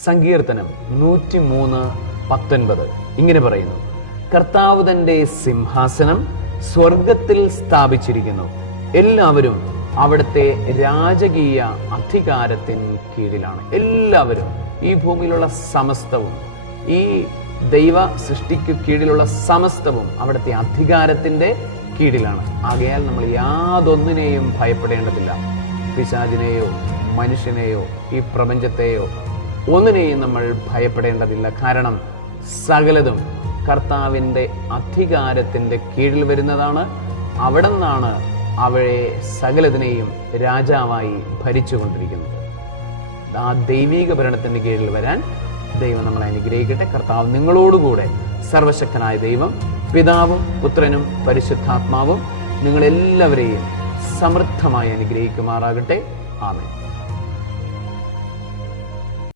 സങ്കീർത്തനം 103:19 ഇങ്ങനെ പറയുന്നു: കർത്താവ് തന്റെ സിംഹാസനം സ്വർഗത്തിൽ സ്ഥാപിച്ചിരിക്കുന്നു, എല്ലാവരും അവിടുത്തെ രാജകീയ അധികാരത്തിന് കീഴിലാണ്. എല്ലാവരും, ഈ ഭൂമിയിലുള്ള സമസ്തവും, ഈ ദൈവ സൃഷ്ടിക്ക് കീഴിലുള്ള സമസ്തവും അവിടുത്തെ അധികാരത്തിന്റെ കീഴിലാണ്. ആകയാൽ നമ്മൾ യാതൊന്നിനെയും ഭയപ്പെടേണ്ടതില്ല. പിശാചിനെയോ മനുഷ്യനെയോ ഈ പ്രപഞ്ചത്തെയോ ഒന്നിനെയും നമ്മൾ ഭയപ്പെടേണ്ടതില്ല. കാരണം സകലതും കർത്താവിൻ്റെ അധികാരത്തിൻ്റെ കീഴിൽ വരുന്നതാണ്. അവിടെ നിന്നാണ് അവയെ സകലതിനെയും രാജാവായി ഭരിച്ചുകൊണ്ടിരിക്കുന്നത്. ആ ദൈവീക ഭരണത്തിൻ്റെ കീഴിൽ വരാൻ ദൈവം നമ്മളെ അനുഗ്രഹിക്കട്ടെ. കർത്താവ് നിങ്ങളോടുകൂടെ, സർവശക്തനായ ദൈവം പിതാവും പുത്രനും പരിശുദ്ധാത്മാവും നിങ്ങളെല്ലാവരെയും സമൃദ്ധമായി അനുഗ്രഹിക്കുമാറാകട്ടെ. ആമേൻ.